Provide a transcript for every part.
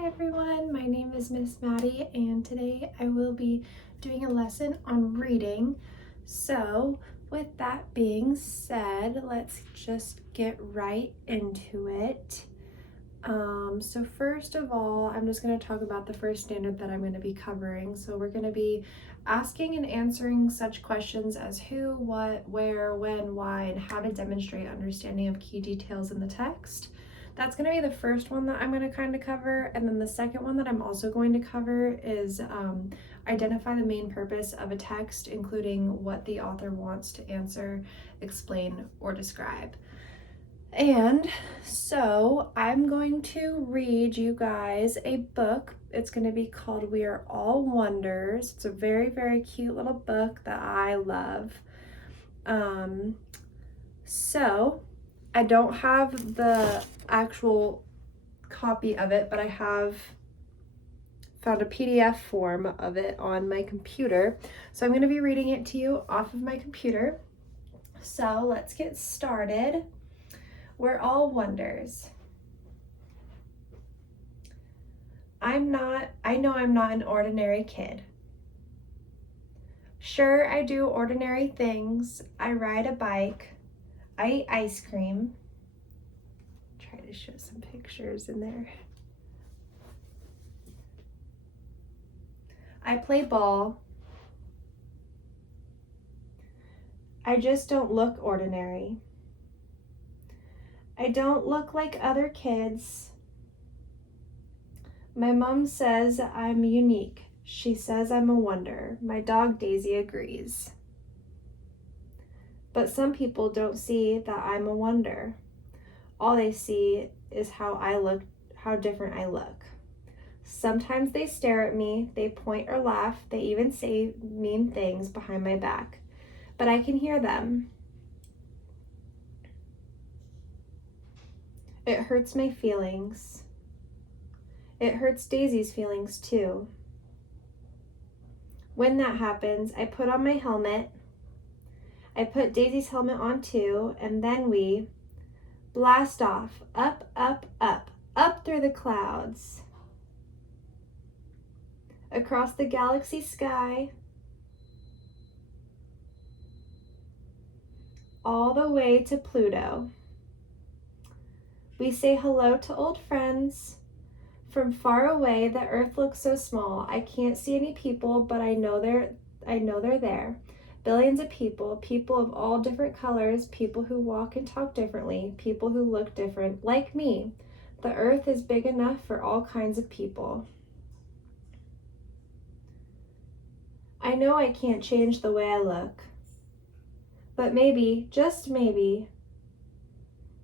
Hi everyone, my name is Miss Maddie and today I will be doing a lesson on reading. So with that being said, let's just get right into it. So first of all, I'm just going to talk about the first standard that I'm going to be covering. So we're going to be asking and answering such questions as who, what, where, when, why, and how to demonstrate understanding of key details in the text. That's going to be the first one that I'm going to kind of cover, and then the second one that I'm also going to cover is identify the main purpose of a text, including what the author wants to answer, explain, or describe. And so I'm going to read you guys a book. It's going to be called We Are All Wonders. It's a very, very cute little book that I love. So I don't have the actual copy of it, but I have found a PDF form of it on my computer. So I'm going to be reading it to you off of my computer. So let's get started. We're all wonders. I know I'm not an ordinary kid. Sure, I do ordinary things. I ride a bike. I eat ice cream. Try to show some pictures in there. I play ball. I just don't look ordinary. I don't look like other kids. My mom says I'm unique. She says I'm a wonder. My dog Daisy agrees. But some people don't see that I'm a wonder. All they see is how different I look. Sometimes they stare at me, they point or laugh, they even say mean things behind my back. But I can hear them. It hurts my feelings. It hurts Daisy's feelings too. When that happens, I put on my helmet. I put Daisy's helmet on too, and then we blast off, up, up, up, up through the clouds, across the galaxy sky, all the way to Pluto. We say hello to old friends. From far away, the earth looks so small. I can't see any people, but I know they're there. Billions of people of all different colors, people who walk and talk differently, people who look different, like me. The earth is big enough for all kinds of people. I know I can't change the way I look, but maybe, just maybe,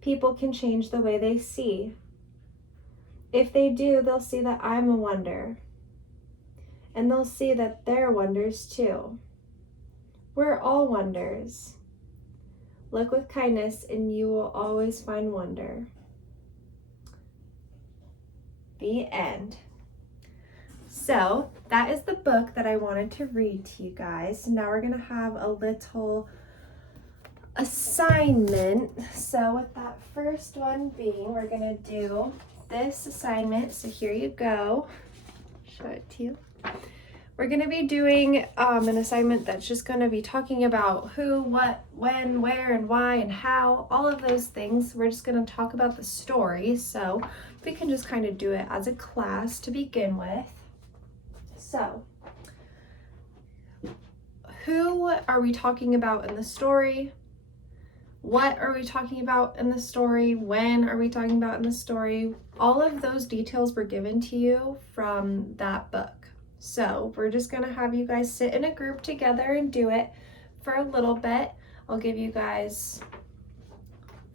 people can change the way they see. If they do, they'll see that I'm a wonder, and they'll see that they're wonders too. We're all wonders. Look with kindness and you will always find wonder. The end. So that is the book that I wanted to read to you guys. So now we're going to have a little assignment. So with that first one being, we're going to do this assignment. So here you go. Show it to you. We're going to be doing an assignment that's just going to be talking about who, what, when, where, and why, and how, all of those things. We're just going to talk about the story, so we can just kind of do it as a class to begin with. So, who are we talking about in the story? What are we talking about in the story? When are we talking about in the story? All of those details were given to you from that book. So we're just going to have you guys sit in a group together and do it for a little bit. I'll give you guys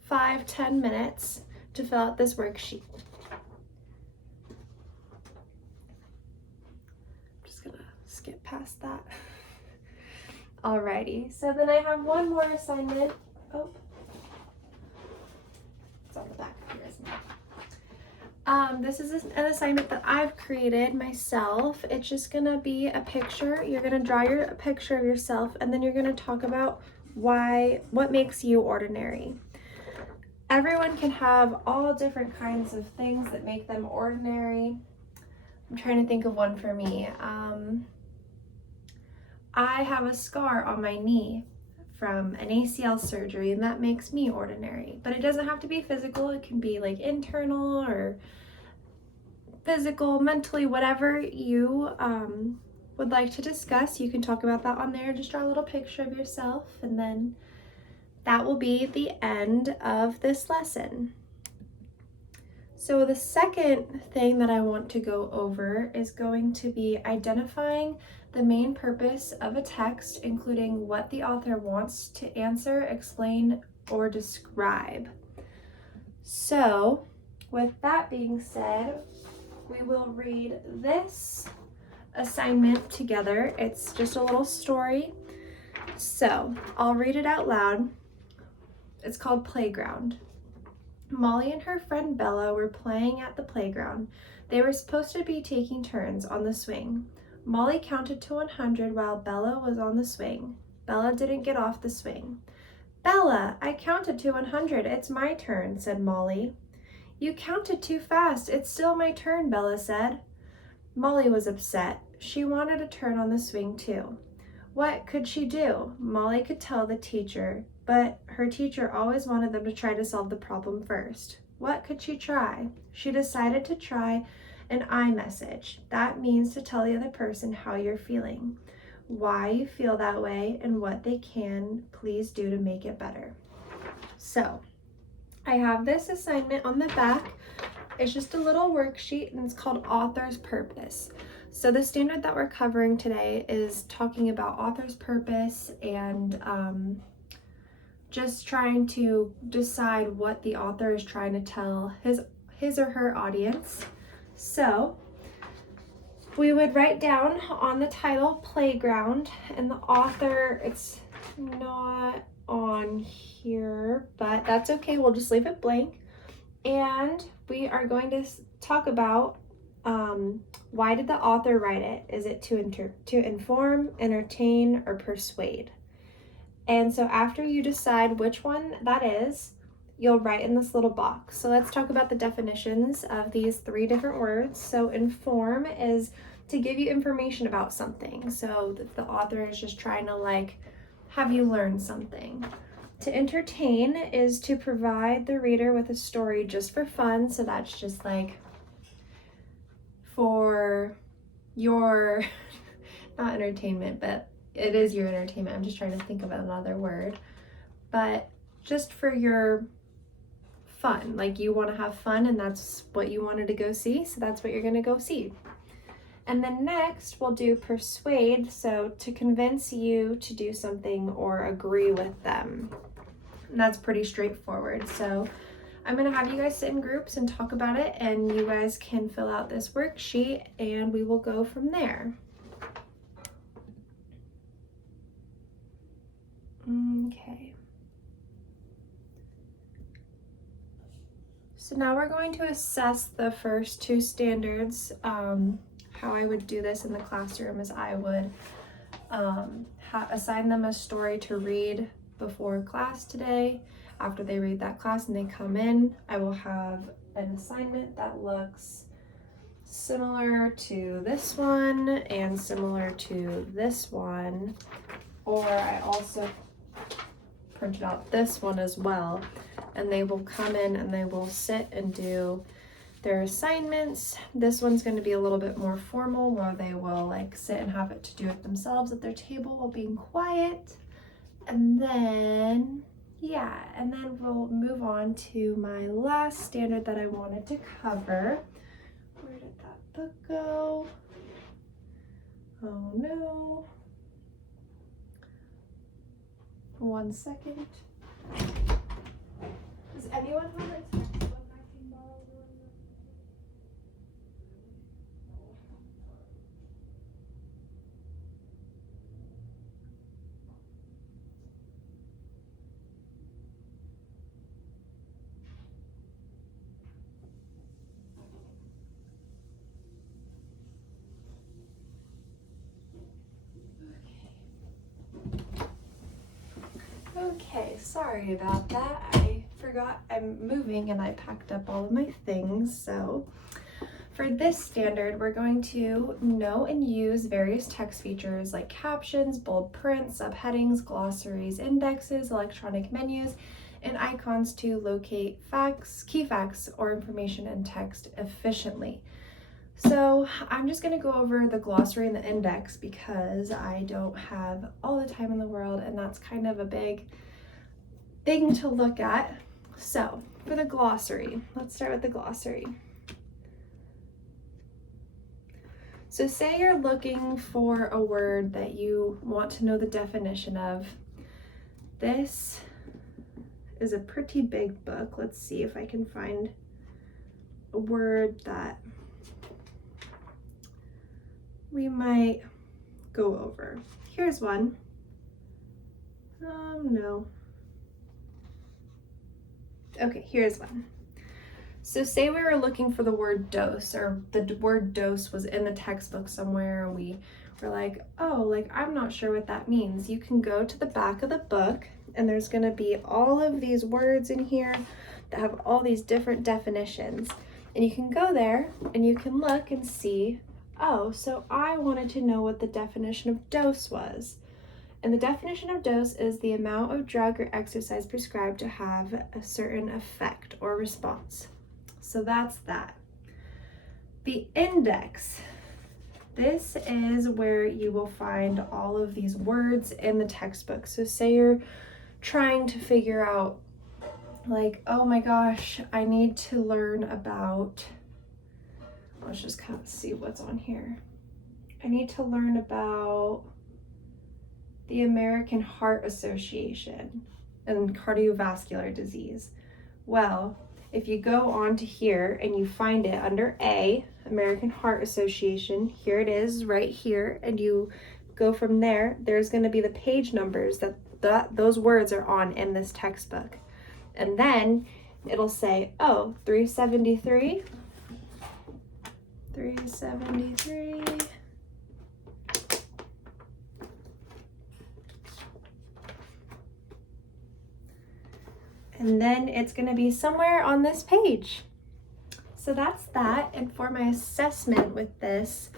5-10 minutes to fill out this worksheet. I'm just going to skip past that. Alrighty, so then I have one more assignment. Oh, it's on the back of here, isn't it? This is an assignment that I've created myself. It's just gonna be a picture. You're gonna draw a picture of yourself, and then you're gonna talk about what makes you ordinary. Everyone can have all different kinds of things that make them ordinary. I'm trying to think of one for me. I have a scar on my knee from an ACL surgery, and that makes me ordinary. But it doesn't have to be physical. It can be like internal or physical, mentally, whatever you would like to discuss. You can talk about that on there. Just draw a little picture of yourself, and then that will be the end of this lesson. So the second thing that I want to go over is going to be identifying the main purpose of a text, including what the author wants to answer, explain, or describe. So with that being said, we will read this assignment together. It's just a little story. So I'll read it out loud. It's called Playground. Molly and her friend Bella were playing at the playground. They were supposed to be taking turns on the swing. Molly counted to 100 while Bella was on the swing. Bella didn't get off the swing. Bella, I counted to 100. It's my turn, said Molly. You counted too fast. It's still my turn, Bella said. Molly was upset. She wanted a turn on the swing too. What could she do? Molly could tell the teacher, but her teacher always wanted them to try to solve the problem first. What could she try? She decided to try an iMessage. That means to tell the other person how you're feeling, why you feel that way, and what they can please do to make it better. So, I have this assignment on the back. It's just a little worksheet, and it's called Author's Purpose. So the standard that we're covering today is talking about author's purpose and just trying to decide what the author is trying to tell his or her audience. So we would write down on the title Playground, and the author, it's not on here, but that's okay. We'll just leave it blank. And we are going to talk about why did the author write it? Is it to inform, entertain, or persuade? And so after you decide which one that is, you'll write in this little box. So let's talk about the definitions of these 3 different words. So inform is to give you information about something. So the author is just trying to have you learn something. To entertain is to provide the reader with a story just for fun. So that's just for your, not entertainment, but it is your entertainment. I'm just trying to think of another word. But just for your fun, you want to have fun, and that's what you wanted to go see. So that's what you're going to go see. And then next we'll do persuade. So to convince you to do something or agree with them. And that's pretty straightforward. So I'm going to have you guys sit in groups and talk about it, and you guys can fill out this worksheet, and we will go from there. Okay. So now we're going to assess the first 2 standards. How I would do this in the classroom is I would assign them a story to read before class today. After they read that class and they come in, I will have an assignment that looks similar to this one and similar to this one. Or I also printed out this one as well. And they will come in and they will sit and do their assignments. This one's going to be a little bit more formal, where they will sit and have it to do it themselves at their table while being quiet. And then we'll move on to my last standard that I wanted to cover. Where did that book go? Oh no. 1 second. Does anyone have a textbook I can borrow? Okay, sorry about that. I forgot I'm moving and I packed up all of my things. So For this standard, we're going to know and use various text features like captions, bold print, subheadings, glossaries, indexes, electronic menus, and icons to locate facts, key facts, or information in text efficiently. So I'm just going to go over the glossary and the index because I don't have all the time in the world, and that's kind of a big thing to look at. So for the glossary, let's start with the glossary. So say you're looking for a word that you want to know the definition of. This is a pretty big book. Let's see if I can find a word that we might go over. Here's one. No. Okay, here's one. So say we were looking for the word dose, or the word dose was in the textbook somewhere, and we were like, oh, like I'm not sure what that means. You can go to the back of the book, and there's gonna be all of these words in here that have all these different definitions. And you can go there and you can look and see, oh, so I wanted to know what the definition of dose was. And the definition of dose is the amount of drug or exercise prescribed to have a certain effect or response. So that's that. The index. This is where you will find all of these words in the textbook. So say you're trying to figure out, like, oh my gosh, I need to learn about, let's just kind of see what's on here. I need to learn about the American Heart Association and cardiovascular disease. Well, if you go on to here and you find it under A, American Heart Association, here it is right here, and you go from there, there's going to be the page numbers that those words are on in this textbook. And then it'll say, oh, 373. And then it's going to be somewhere on this page. So that's that. And for my assessment with this,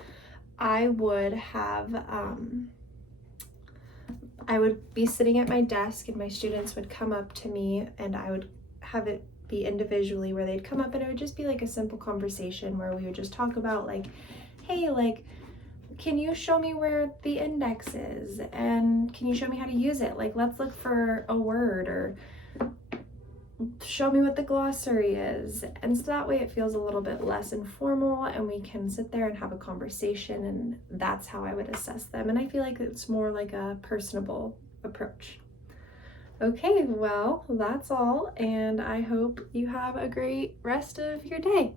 I would have, I would be sitting at my desk and my students would come up to me and I would have it be individually where they'd come up and it would just be like a simple conversation where we would just talk about like, hey, like, can you show me where the index is? And can you show me how to use it? Like, let's look for a word, or show me what the glossary is. And so that way it feels a little bit less informal and we can sit there and have a conversation, and that's how I would assess them. And I feel like it's more like a personable approach. Okay, well, that's all, and I hope you have a great rest of your day.